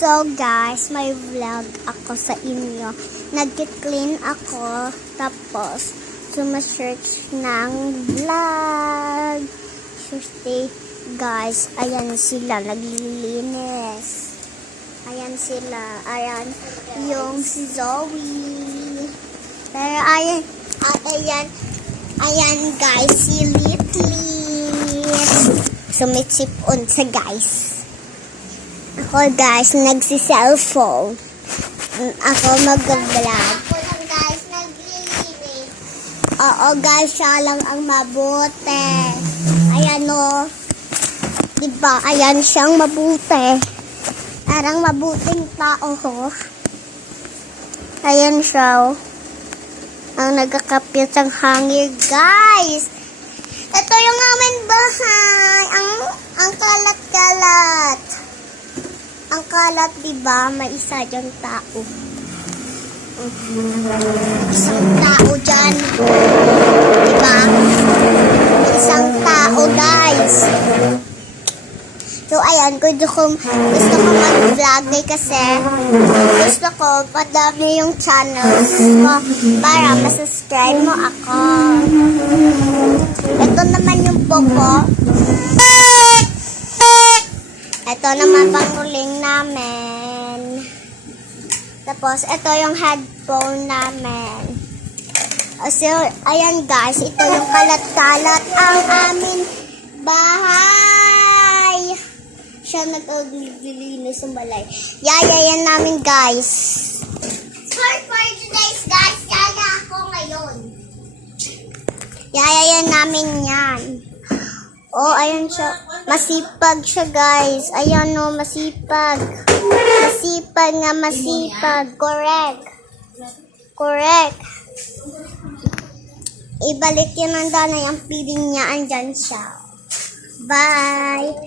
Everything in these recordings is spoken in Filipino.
So guys, may vlog ako sa inyo. Nag-clean ako, tapos sumasearch ng vlog. Tuesday, guys, ayan sila, naglilinis. Ayan sila, ayan yung si Zoe. Pero ayan, ayan guys, si Litlis. Sumitsipon sa guys. Ako guys, nagsi-cellphone. Ako mag-vlog. Ako lang guys, naglilinis. Oo guys, siya lang ang mabuti. Ayan o. Diba? Ayan siyang mabuti. Parang mabuting tao ko. Ayan siya. Ang nagkakapit ng hangir guys. Ito yung aming bahay. Ang kalat-kalat. Ang kalat, diba? May isa dyan tao. Isang tao dyan. Diba? Isang tao, guys. So, ayan. Gusto ko mag-vlog kasi gusto ko padami yung channels ko para masubscribe mo ako. Ito naman yung popo. Ito naman panghuling namin. Tapos, ito yung headphone namin. So, ayan guys, ito yung kalat-kalat ang aming bahay. Siya nag-linis ng balay. Yayayan namin guys. For today's guys, yaya ako ngayon. Yayayan namin yan. Oh, ayan siya. Masipag siya, guys. Ayan, oh, masipag. Masipag nga, masipag. Correct. Correct. Ibalik yun ang danay ang feeding niya. Andyan siya. Bye.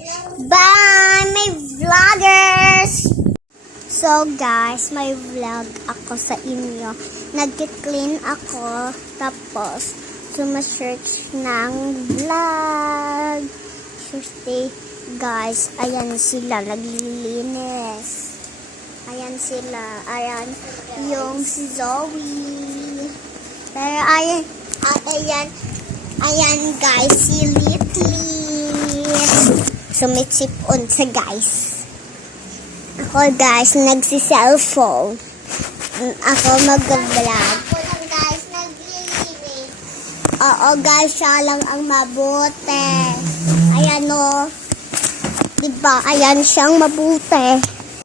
Bye, my vloggers. So, guys, may vlog ako sa inyo. Nag-clean ako. Tapos, sumasearch ng vlog. Tuesday, guys, ayan sila, naglilinis. Ayan sila, ayan yung si Zoe. Pero ayan guys, si Litlis. Sumitsipon sa guys. Ako guys, nagsi-cellphone. Ako mag-vlog. Ako lang guys, naglilinis. Oo guys, siya lang ang mabuti. Ayan o. Diba? Ayan siyang mabuti.